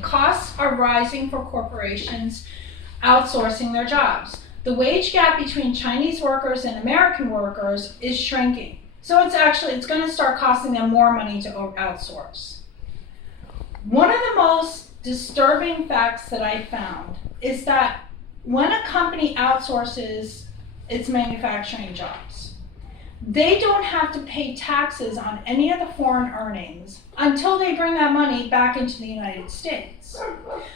economy, costs are rising for corporations outsourcing their jobs. The wage gap between Chinese workers and American workers is shrinking. So it's going to start costing them more money to outsource. One of the most disturbing facts that I found is that when a company outsources its manufacturing jobs, they don't have to pay taxes on any of the foreign earnings until they bring that money back into the United States.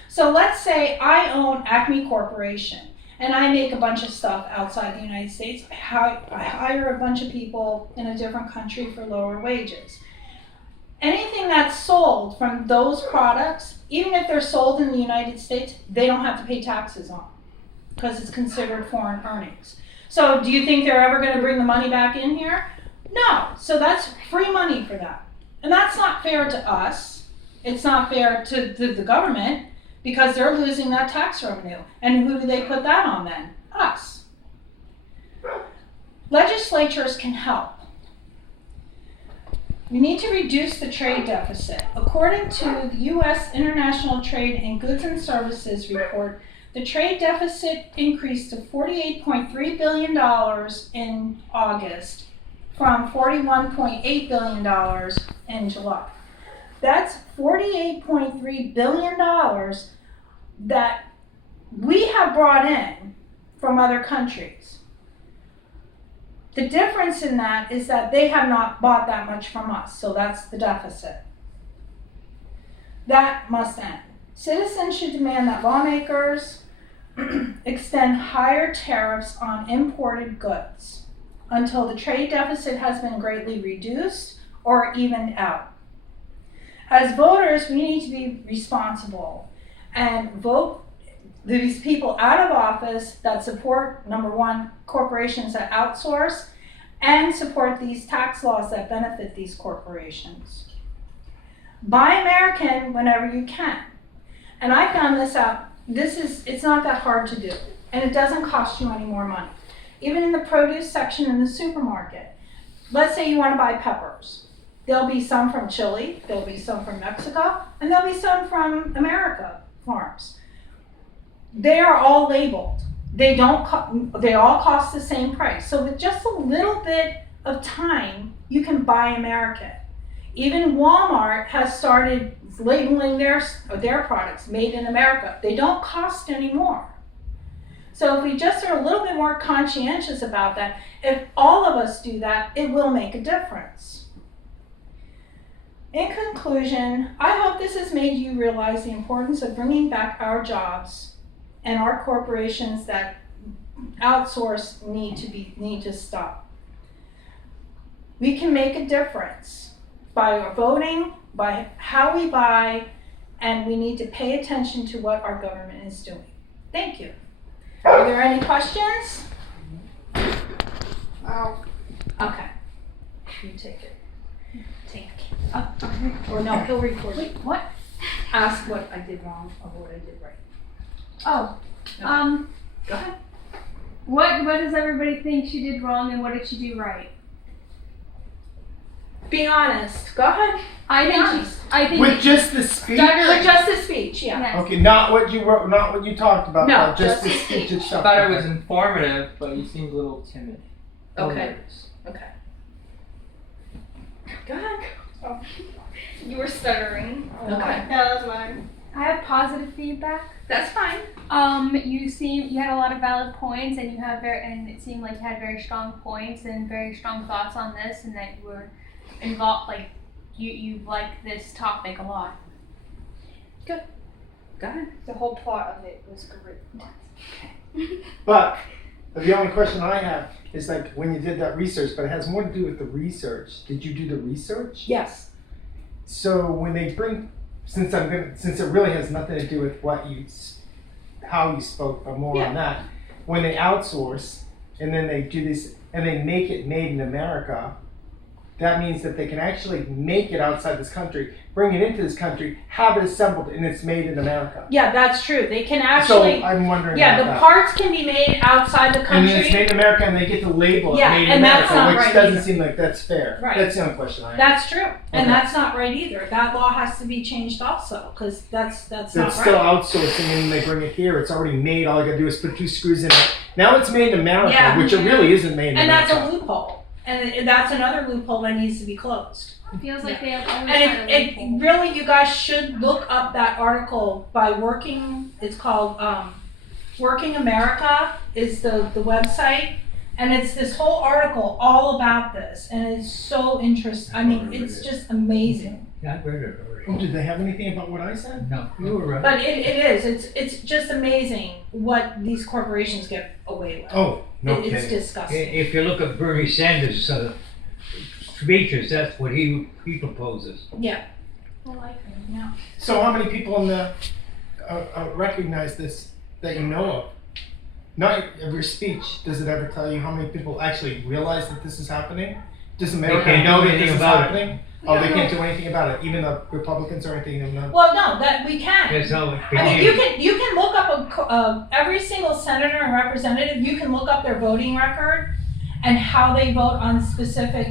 So let's say I own Acme Corporation and I make a bunch of stuff outside the United States. I hire a bunch of people in a different country for lower wages. Anything that's sold from those products, even if they're sold in the United States, they don't have to pay taxes on because it's considered foreign earnings. So do you think they're ever going to bring the money back in here? No. So that's free money for them. And that's not fair to us. It's not fair to the government because they're losing that tax revenue. And who do they put that on then? Us. Legislatures can help. We need to reduce the trade deficit. According to the U.S. International Trade in Goods and Services report, the trade deficit increased to $48.3 billion in August from $41.8 billion in July. That's $48.3 billion that we have brought in from other countries. The difference in that is that they have not bought that much from us, so that's the deficit. That must end. Citizens should demand that lawmakers extend higher tariffs on imported goods until the trade deficit has been greatly reduced or evened out. As voters, we need to be responsible and vote these people out of office that support, number one, corporations that outsource, and support these tax laws that benefit these corporations. Buy American whenever you can. And I found this out. It's not that hard to do, and it doesn't cost you any more money. Even in the produce section in the supermarket, let's say you want to buy peppers. There'll be some from Chile, there'll be some from Mexico, and there'll be some from America farms. They are all labeled. They all cost the same price. So with just a little bit of time, you can buy American. Even Walmart has started labeling their products made in America. They don't cost any more. So if we just are a little bit more conscientious about that, if all of us do that, it will make a difference. In conclusion, I hope this has made you realize the importance of bringing back our jobs, and our corporations that outsource need to stop. We can make a difference by our voting, by how we buy, and we need to pay attention to what our government is doing. Thank you. Are there any questions? Okay. You take it. Take it. Or no, he'll record it. What? Ask what I did wrong or what I did right. Oh, Okay. Go ahead. What does everybody think she did wrong and what did she do right? Be honest. Go ahead. I think With just the speech? With just the speech, yeah. Yes. Okay, not what you wrote, not what you talked about. No, but just just the the speech speech. I itself. thought it was informative, but you seemed a little timid. Okay. Nervous. Okay. Go ahead. Oh. You were stuttering. Okay. Yeah, that's mine. I have positive feedback. That's fine. You had a lot of valid points, and and it seemed like you had very strong points and very strong thoughts on this, and that you were involved. Like you like this topic a lot. Good. Go ahead. The whole plot of it was great. But the only question I have is like when you did that research, but it has more to do with the research. Did you do the research? Yes. So when they bring, since it really has nothing to do with how you spoke, but more on that, when they outsource and then they do this and they make it made in America, that means that they can actually make it outside this country, bring it into this country, have it assembled, and it's made in America. Yeah, that's true. They can So actually, I'm wondering yeah, about the that. parts can be made outside the And then it's country. made in America, and they get to label it Yeah, made in and that's America, not which right doesn't either. seem like that's fair. Right. That's the only question I have. That's true, and Okay. that's not right either. That law has to be changed also, because that's not So it's still right. outsourcing, and they bring it here. It's already made. All I gotta do is put 2 screws in it. Now it's made in America, Yeah. which it really isn't made in And that's America. a loophole, and that's another loophole that needs to be closed. It feels like they have always And had a loophole. really, you guys should look up that article by Working. It's called Working America is the website, and it's this whole article all about this, and it's so interesting. I mean, it's just amazing. Yeah, I read it already. Oh, did they have anything about what I said? No, you were right. But it is. It's just amazing what these corporations get away with. Oh, no It's kidding. disgusting. If you look at Bernie Sanders' speeches, that's what he proposes. Yeah. I like it. So how many people in the recognize this that you know of? Not every speech. Does it ever tell you how many people actually realize that this is happening? Does America can't know do that this anything is about it. happening? Oh, they can't do anything about it. Even the Republicans or anything don't know. Well, no, that we can. That's how it I mean, became. you can look up every single senator and representative. You can look up their voting record and how they vote on specific,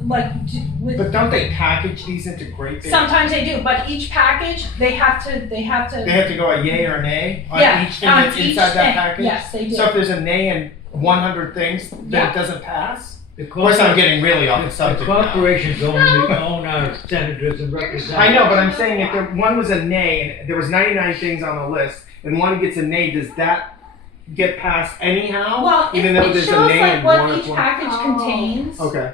with. But don't they package these into great big? Sometimes they do, but each package they have to. They have to go a yay or a nay on Yeah, each thing on that's each inside that thing. package. Yes, they do. So if there's a nay in 100 things, then Yeah. it doesn't pass. The Of course, I'm getting really off the the subject now. corporations own our senators and representatives. I know, but I'm saying if there, one was a nay and there was 99 things on the list, and one gets a nay, does that get passed anyhow? Well, even it though there's shows a nay like and what one each of one. package contains, Okay.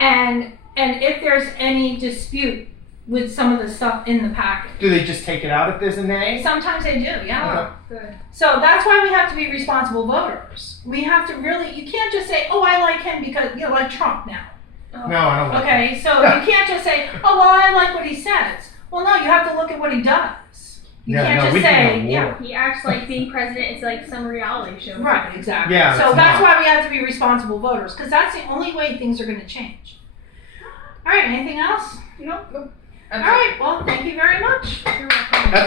and if there's any dispute with some of the stuff in the package. Do they just take it out if there's a nay? Sometimes they do, yeah. Good. So that's why we have to be responsible voters. We have to really, you can't just say, oh, I like him because, like Trump now. No, I don't like Okay, so you can't just say, oh, well, I like what he says. Well, no, you have to look at what he does. You Yeah, can't no, just we'd be say, in a yeah. war. He acts like being president is like some reality show. Right, exactly. Yeah, so that's that's not- why we have to be responsible voters, because that's the only way things are going to change. All right, anything else? Nope. All right, well, thank you very much. You're welcome.